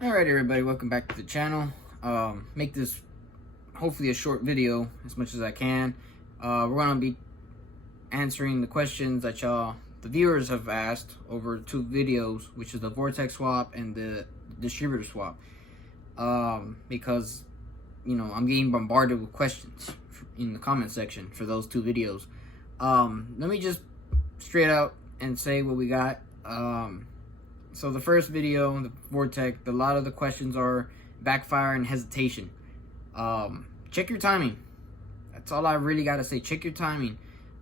Alright everybody, welcome back to the channel. Make this hopefully a short video as much as I can. We're going to be answering the questions that the viewers have asked over two videos, which is the Vortec swap and the distributor swap. Because, I'm getting bombarded with questions in the comment section for those two videos. Let me just straight out and say what we got. So the first video, the Vortec, a lot of the questions are backfire and hesitation. Check your timing. That's all I really got to say. Check your timing.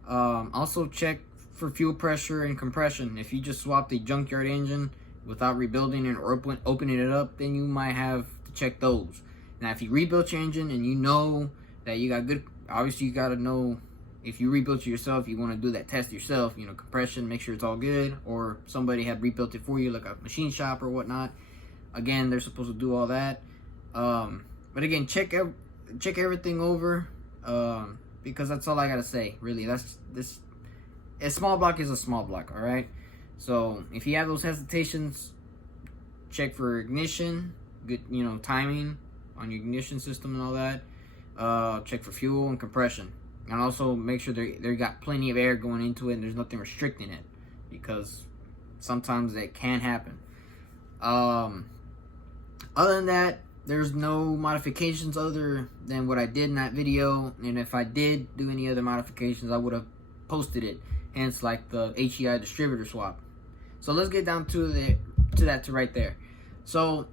Also check for fuel pressure and compression. If you just swapped a junkyard engine without rebuilding it or opening it up, then you might have to check those. Now, if you rebuilt your engine and you know that you got good, obviously you got to know. If you rebuilt it yourself, you want to do that test yourself, compression, make sure it's all good, or somebody had rebuilt it for you, like a machine shop or whatnot. Again, they're supposed to do all that. But again, check everything over, because that's all I gotta say. Really, a small block is a small block. All right. So if you have those hesitations, check for ignition, good, timing on your ignition system and all that. Check for fuel and compression. And also make sure they got plenty of air going into it and there's nothing restricting it, because sometimes that can happen. Other than that, there's no modifications other than what I did in that video. And if I did do any other modifications, I would have posted it. Hence, like the HEI distributor swap. So let's get down to that right there. So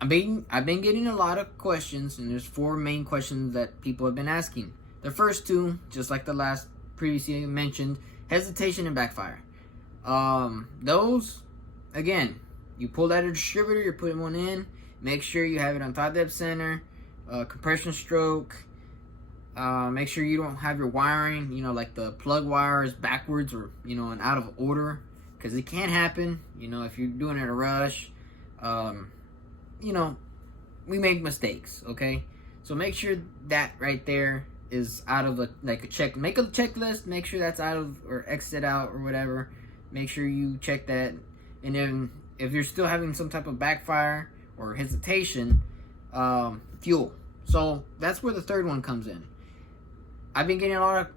I've been getting a lot of questions, and there's four main questions that people have been asking. The first two, just like the last previously mentioned, hesitation and backfire. Those, again, you pull out a distributor, you're putting one in, make sure you have it on top depth center, compression stroke, make sure you don't have your wiring, like the plug wires backwards or, and out of order, because it can happen, if you're doing it in a rush. We make mistakes, okay? So make sure that right there is out of make a checklist, make sure that's out of or exit out or whatever. Make sure you check that. And then if you're still having some type of backfire or hesitation, fuel. So that's where the third one comes in. I've been getting a lot of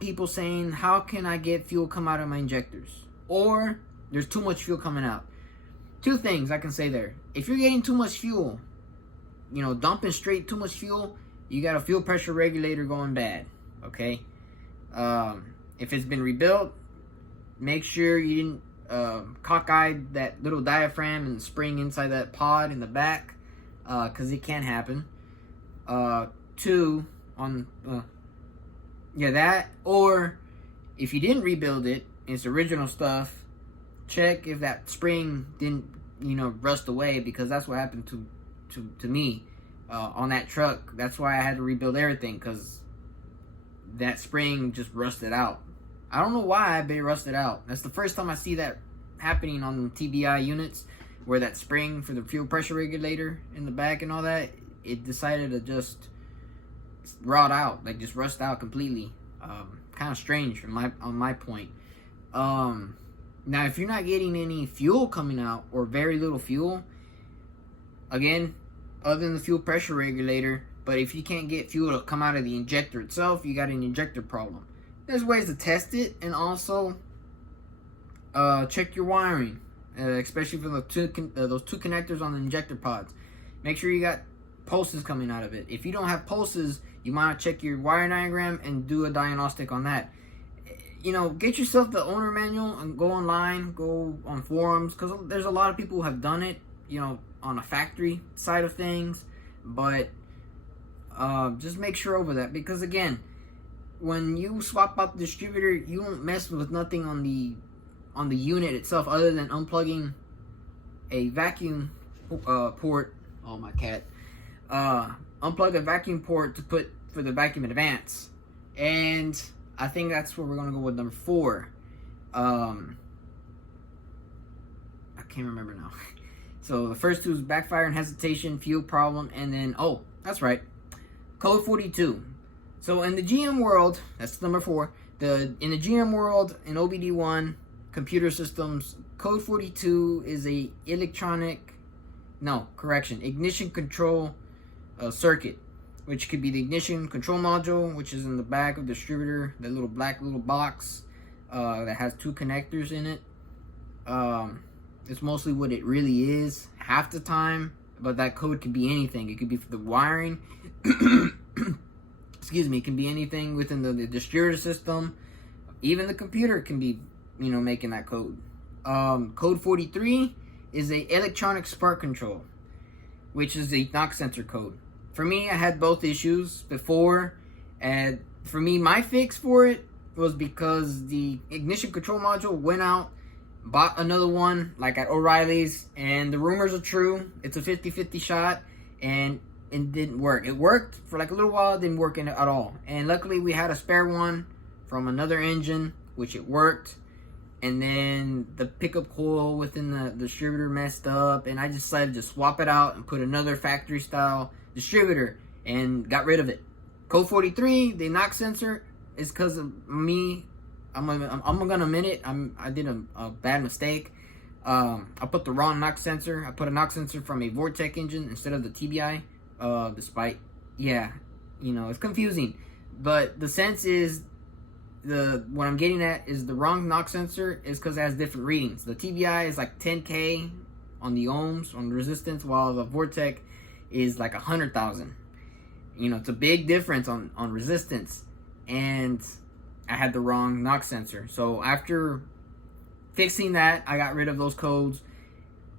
people saying, how can I get fuel come out of my injectors? Or there's too much fuel coming out. Two things I can say there. If you're getting too much fuel, dumping straight too much fuel, you got a fuel pressure regulator going bad, okay? If it's been rebuilt, make sure you didn't cockeye that little diaphragm and spring inside that pod in the back, because it can happen. Two, that, or if you didn't rebuild it, it's original stuff, check if that spring didn't, rust away, because that's what happened to me. On that truck. That's why I had to rebuild everything, because that spring just rusted out. I don't know why, but it rusted out. That's the first time I see that happening on TBI units, where that spring for the fuel pressure regulator in the back and all that, it decided to just rot out, like just rust out completely. Kind of strange on my point. Now, if you're not getting any fuel coming out or very little fuel, again, other than the fuel pressure regulator, but if you can't get fuel to come out of the injector itself, you got an injector problem. There's ways to test it, and also check your wiring, especially for those two connectors on the injector pods. Make sure you got pulses coming out of it. If you don't have pulses, you might check your wire diagram and do a diagnostic on that. Get yourself the owner manual and go online, go on forums, because there's a lot of people who have done it, on a factory side of things, but just make sure over that, because again, when you swap out the distributor, you won't mess with nothing on the unit itself other than unplugging a vacuum port. Oh, my cat. Unplug a vacuum port to put for the vacuum advance, and I think that's where we're gonna go with number 4. I can't remember now. So the first two is backfire and hesitation, fuel problem, and then, oh, that's right, code 42. So in the GM world, that's number 4. In the GM world, in OBD1 computer systems, code 42 is a electronic ignition control circuit, which could be the ignition control module, which is in the back of the distributor, that little black little box that has 2 connectors in it. It's mostly what it really is half the time, but that code could be anything. It could be for the wiring. Excuse me. It can be anything within the distributor system. Even the computer can be, making that code. Code 43 is a electronic spark control, which is a knock sensor code. For me, I had both issues before, and for me, my fix for it was because the ignition control module went out, bought another one like at O'Reilly's, and the rumors are true. It's a 50-50 shot, and it didn't work. It worked for like a little while, didn't work in it at all. And luckily we had a spare one from another engine, which it worked. And then the pickup coil within the distributor messed up, and I just decided to swap it out and put another factory style distributor and got rid of it. Code 43, the knock sensor, is because of me. I'm gonna admit it. I did a bad mistake. I put the wrong knock sensor. I put a knock sensor from a Vortec engine instead of the TBI. Despite, it's confusing. But the sense is, what I'm getting at is the wrong knock sensor is because it has different readings. The TBI is like 10K on the ohms, on the resistance, while the Vortec is like 100,000. It's a big difference on resistance. And I had the wrong knock sensor. So after fixing that, I got rid of those codes,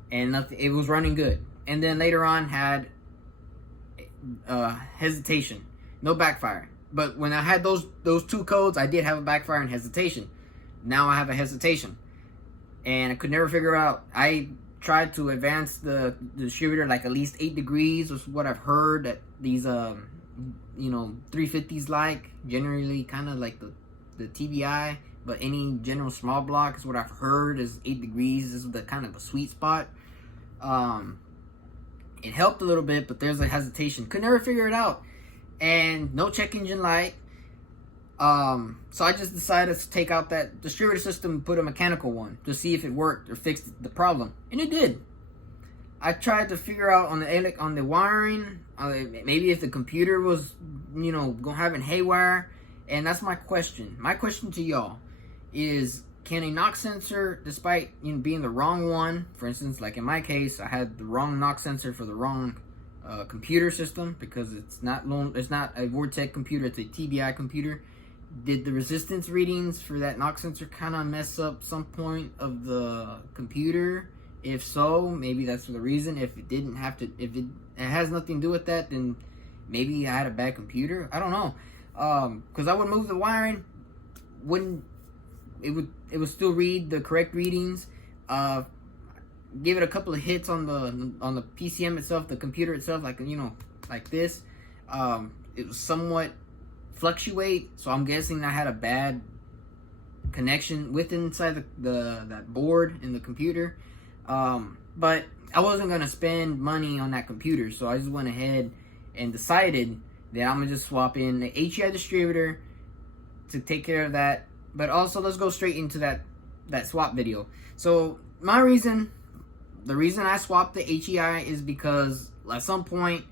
and it was running good. And then later on had hesitation, no backfire. But when I had those 2 codes, I did have a backfire and hesitation. Now I have a hesitation, and I could never figure out. I tried to advance the distributor like at least 8 degrees, was what I've heard that these 350s like, generally kind of like the TBI, but any general small block is what I've heard is 8 degrees is the kind of a sweet spot. It helped a little bit, but there's a hesitation. Could never figure it out. And no check engine light. So I just decided to take out that distributor system and put a mechanical one to see if it worked or fixed the problem, and it did. I tried to figure out on the wiring, maybe if the computer was, having haywire, and that's my question. My question to y'all is: can a knock sensor, despite being the wrong one, for instance, like in my case, I had the wrong knock sensor for the wrong computer system because it's not a Vortec computer, it's a TBI computer. Did the resistance readings for that knock sensor kind of mess up some point of the computer? If so, maybe that's the reason. If it didn't have to, if it has nothing to do with that, then maybe I had a bad computer. I don't know. Because I would move the wiring, it would still read the correct readings. Give it a couple of hits on the PCM itself, the computer itself, like this. It was somewhat fluctuate, so I'm guessing I had a bad connection with inside that board in the computer. But I wasn't gonna spend money on that computer, so I just went ahead and decided that I'm gonna just swap in the HEI distributor to take care of that. But also, let's go straight into that swap video. So the reason I swapped the HEI is because at some point,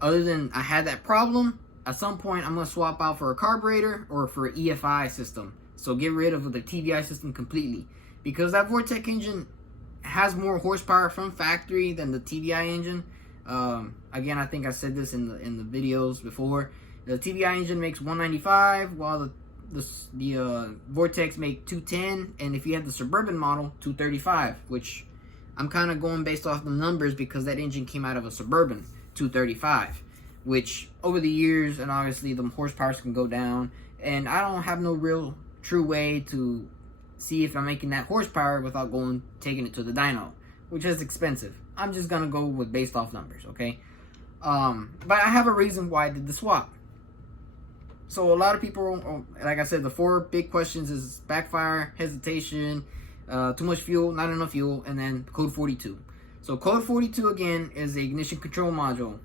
other than I had that problem, at some point I'm going to swap out for a carburetor or for an EFI system. So get rid of the TBI system completely. Because that Vortec engine has more horsepower from factory than the TBI engine. Again, I think I said this in the videos before. The TBI engine makes 195, while the Vortex make 210, and if you have the Suburban model, 235, which I'm kind of going based off the numbers because that engine came out of a Suburban 235, which over the years, and obviously the horsepowers can go down, and I don't have no real true way to see if I'm making that horsepower without taking it to the dyno, which is expensive. I'm just gonna go with based off numbers, okay? But I have a reason why I did the swap. So a lot of people, like I said, the 4 big questions is backfire, hesitation, too much fuel, not enough fuel, and then code 42. So code 42 again is the ignition control module,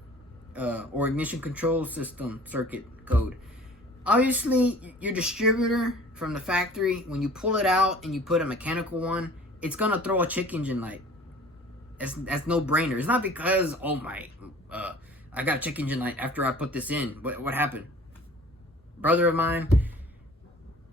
or ignition control system circuit code. Obviously, your distributor from the factory, when you pull it out and you put a mechanical one, it's gonna throw a check engine light. That's no brainer. It's not because, oh my, I got a check engine light after I put this in. What happened? Brother of mine,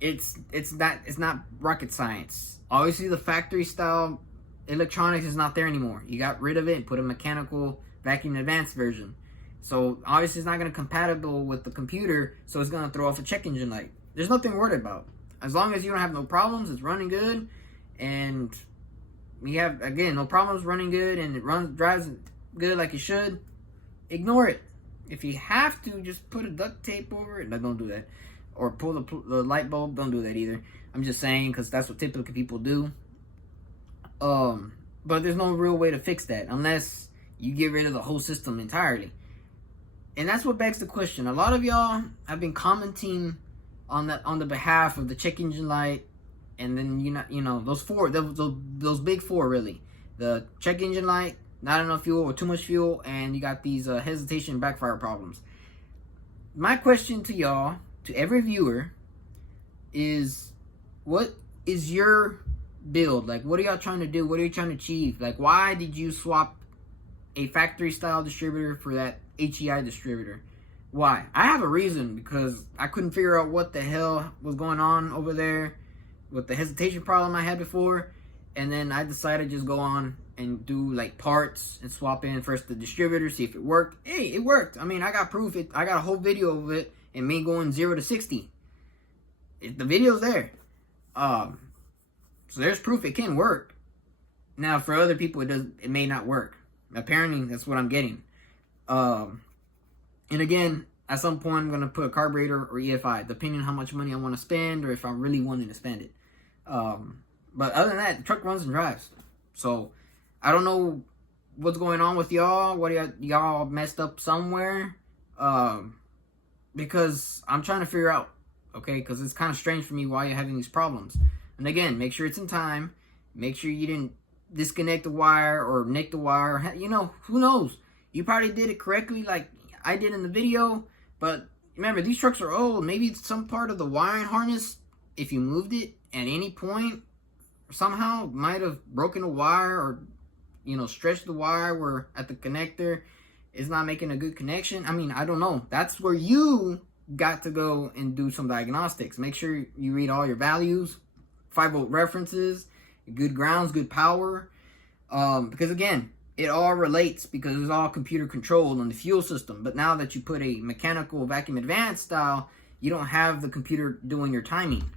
it's not rocket science. Obviously, the factory style electronics is not there anymore. You got rid of it and put a mechanical vacuum advanced version. So obviously, it's not going to compatible with the computer. So it's going to throw off a check engine light. There's nothing to worry about. As long as you don't have no problems, it's running good, and you have, again, no problems, running good, and it drives good like it should, ignore it. If you have to, just put a duct tape over it. No, don't do that. Or pull the light bulb. Don't do that either. I'm just saying, because that's what typical people do. But there's no real way to fix that unless you get rid of the whole system entirely. And that's what begs the question. A lot of y'all have been commenting on the behalf of the check engine light, and then those big four, really: the check engine light, not enough fuel or too much fuel, and you got these hesitation backfire problems. My question to y'all, to every viewer, is what is your build? Like, what are y'all trying to do? What are you trying to achieve? Like, why did you swap a factory style distributor for that HEI distributor? Why? I have a reason, because I couldn't figure out what the hell was going on over there with the hesitation problem I had before, and then I decided to just go on and do like parts and swap in first the distributor, see if it worked. Hey, it worked. I mean, I got proof. I got a whole video of it and me going 0 to 60. The video's there. So there's proof it can work. Now, for other people, it may not work. Apparently, that's what I'm getting. And again, at some point, I'm going to put a carburetor or EFI, depending on how much money I want to spend or if I'm really wanting to spend it. But other than that, the truck runs and drives. So I don't know what's going on with y'all. What y'all messed up somewhere? Because I'm trying to figure out, okay? Because it's kind of strange for me why you're having these problems. And again, make sure it's in time. Make sure you didn't disconnect the wire or nick the wire. You know, who knows? You probably did it correctly like I did in the video. But remember, these trucks are old. Maybe some part of the wiring harness, if you moved it at any point, somehow might have broken a wire or, stretched the wire where at the connector it's not making a good connection. I mean, I don't know. That's where you got to go and do some diagnostics. Make sure you read all your values, 5-volt references, good grounds, good power. Because again, it all relates because it's all computer controlled on the fuel system. But now that you put a mechanical vacuum advanced style, you don't have the computer doing your timing.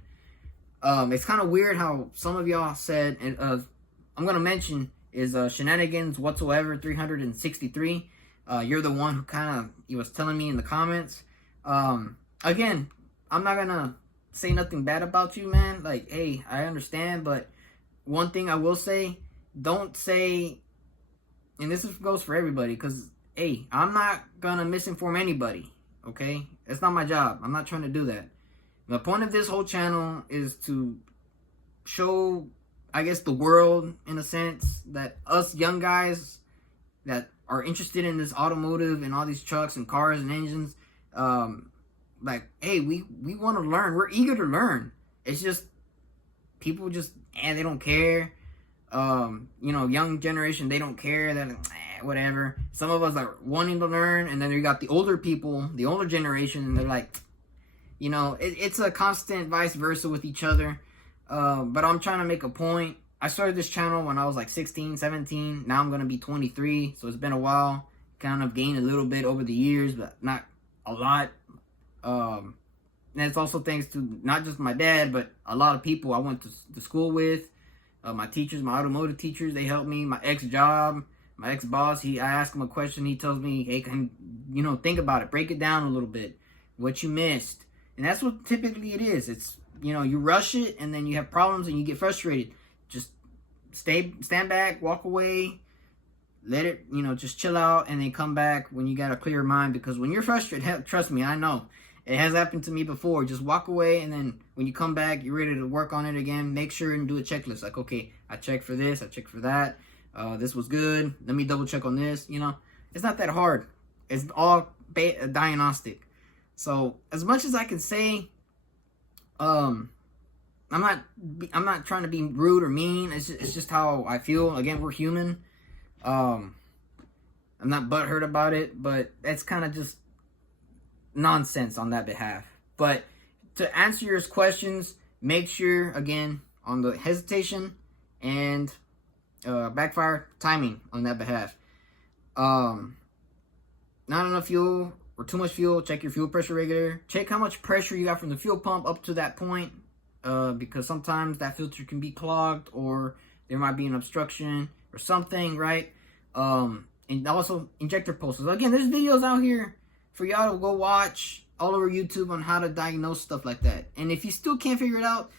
It's kind of weird how some of y'all said, and I'm going to mention is Shenanigans Whatsoever 363. You're the one who he was telling me in the comments. Again, I'm not going to say nothing bad about you, man. Like, hey, I understand, but one thing I will say, don't say, and this goes for everybody, because, hey, I'm not going to misinform anybody, okay? That's not my job. I'm not trying to do that. The point of this whole channel is to show, I guess, the world, in a sense, that us young guys that are interested in this automotive and all these trucks and cars and engines, like, hey, we want to learn. We're eager to learn. It's just, people just, they don't care. Young generation, they don't care. They're like, whatever. Some of us are wanting to learn, and then you got the older people, the older generation, and they're like, it's a constant vice versa with each other. But I'm trying to make a point. I started this channel when I was like 16, 17. Now I'm going to be 23. So it's been a while. Kind of gained a little bit over the years, but not a lot. And it's also thanks to not just my dad, but a lot of people I went to school with. My teachers, my automotive teachers, they helped me. My ex-job, my ex-boss, I asked him a question. He tells me, hey, think about it. Break it down a little bit. What you missed. And that's what typically it is. It's, you rush it and then you have problems and you get frustrated. Just stand back, walk away, let it, just chill out, and then come back when you got a clear mind. Because when you're frustrated, trust me, I know. It has happened to me before. Just walk away, and then when you come back, you're ready to work on it again. Make sure and do a checklist. Like, okay, I checked for this, I checked for that. This was good. Let me double check on this. It's not that hard. It's all diagnostic. So as much as I can say, I'm not trying to be rude or mean. It's just how I feel. Again, we're human. I'm not butthurt about it, but that's kind of just nonsense on that behalf. But to answer your questions, make sure, again, on the hesitation and backfire timing on that behalf. Not enough fuel or too much fuel, check your fuel pressure regulator. Check how much pressure you got from the fuel pump up to that point, because sometimes that filter can be clogged or there might be an obstruction or something, right? And also injector pulses. Again, there's videos out here for y'all to go watch all over YouTube on how to diagnose stuff like that. And if you still can't figure it out,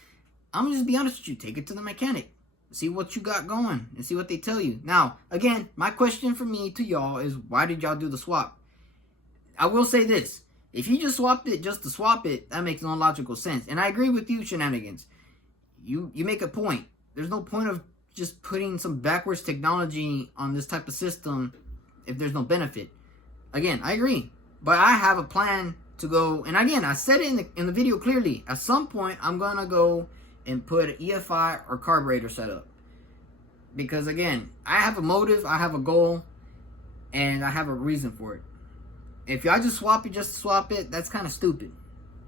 I'm gonna just be honest with you. Take it to the mechanic. See what you got going and see what they tell you. Now, again, my question for me to y'all is, why did y'all do the swap? I will say this. If you just swapped it just to swap it, that makes no logical sense. And I agree with you, Shenanigans. You make a point. There's no point of just putting some backwards technology on this type of system if there's no benefit. Again, I agree. But I have a plan to go, and again, I said it in the video clearly. At some point, I'm going to go and put an EFI or carburetor setup. Because again, I have a motive, I have a goal, and I have a reason for it. If y'all just swap it just to swap it, that's kind of stupid.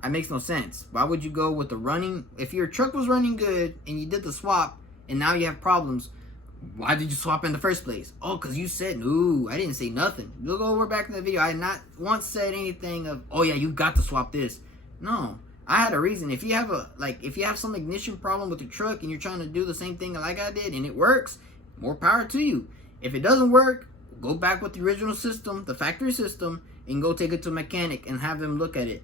That makes no sense. Why would you go with the running? If your truck was running good and you did the swap and now you have problems, why did you swap in the first place? Oh, because you said, ooh, I didn't say nothing. Look over back in the video. I had not once said anything of, oh yeah, you got to swap this. No, I had a reason. If you have if you have some ignition problem with your truck and you're trying to do the same thing like I did and it works, more power to you. If it doesn't work, go back with the original system, the factory system, and go take it to a mechanic and have them look at it.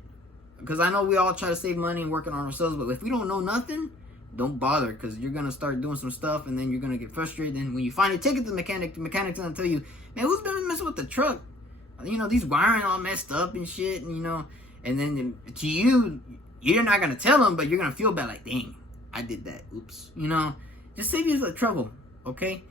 Because I know we all try to save money and working on ourselves, but if we don't know nothing, don't bother, because you're going to start doing some stuff and then you're going to get frustrated. And when you finally take it to the mechanic's going to tell you, man, who's been messing with the truck? You know, these wiring all messed up and shit, and you know, and then to you, you're not going to tell them, but you're going to feel bad, like, dang, I did that. Oops. You know, just save you the trouble, okay?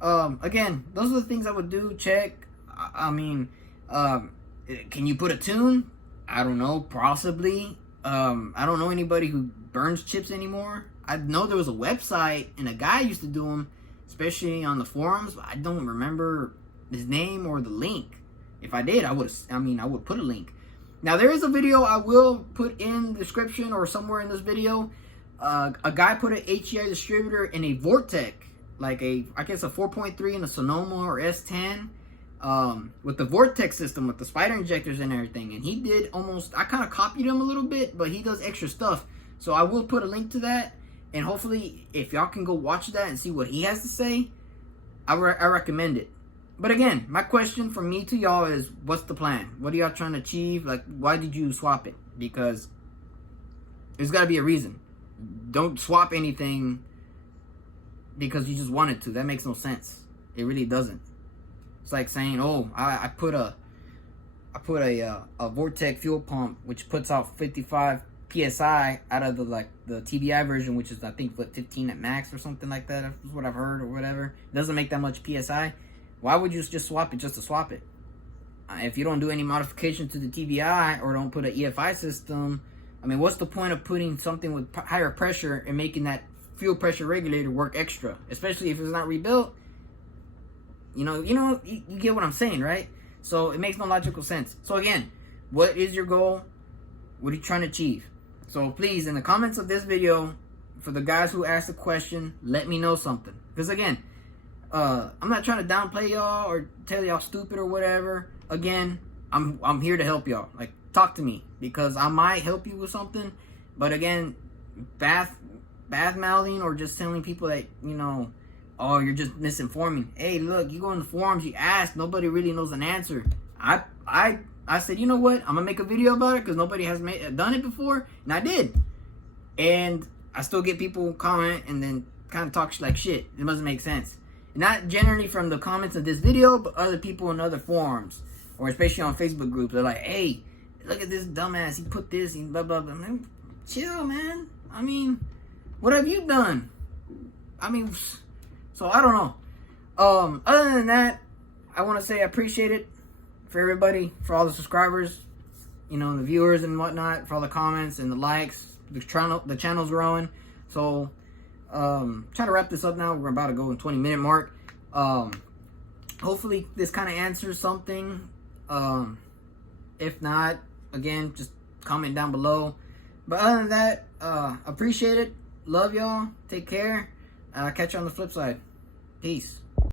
Again, those are the things I would do. Check. I mean, can you put a tune? I don't know, possibly. I don't know anybody who burns chips anymore. I know there was a website and a guy used to do them, especially on the forums, but I don't remember his name or the link. If I did, I would put a link. Now, there is a video I will put in the description or somewhere in this video. A guy put an HEI distributor in a Vortec, like I guess a 4.3 in a Sonoma or S10, with the Vortec system, with the spider injectors and everything. And he did almost, I kind of copied him a little bit, but he does extra stuff. So I will put a link to that. And hopefully, if y'all can go watch that and see what he has to say, I recommend it. But again, my question from me to y'all is, what's the plan? What are y'all trying to achieve? Like, why did you swap it? Because there's got to be a reason. Don't swap anything because you just wanted to. That makes no sense. It really doesn't. It's like saying, oh, I put a Vortec fuel pump which puts out 55 PSI out of the TBI version, which is I think 15 at max or something like that. That's what I've heard or whatever. It doesn't make that much PSI. Why would you just swap it just to swap it? If you don't do any modification to the TBI or don't put an EFI system, I mean, what's the point of putting something with higher pressure and making that fuel pressure regulator work extra, especially if it's not rebuilt? You get what I'm saying, right? So it makes no logical sense. So again, what is your goal? What are you trying to achieve? So please, in the comments of this video, for the guys who asked the question, let me know something. Because again, I'm not trying to downplay y'all or tell y'all stupid or whatever. Again, I'm here to help y'all. Like, talk to me, because I might help you with something. But again, bath mouthing or just telling people that, you know, oh, you're just misinforming. Hey, look, you go in the forums, you ask, nobody really knows an answer. I said, you know what? I'm gonna make a video about it because nobody has done it before, and I did. And I still get people comment and then kind of talk like shit. It doesn't make sense. Not generally from the comments of this video, but other people in other forums, or especially on Facebook groups. They're like, hey, look at this dumbass. He put this and blah, blah, blah. Man, chill, man. I mean, what have you done? I mean, so I don't know. Other than that, I want to say I appreciate it for everybody, for all the subscribers, you know, and the viewers and whatnot, for all the comments and the likes. The channel's growing. So, try to wrap this up now. We're about to go in 20-minute mark. hopefully this kind of answers something. If not, again, just comment down below. But other than that, appreciate it. Love y'all. Take care. Catch you on the flip side. Peace.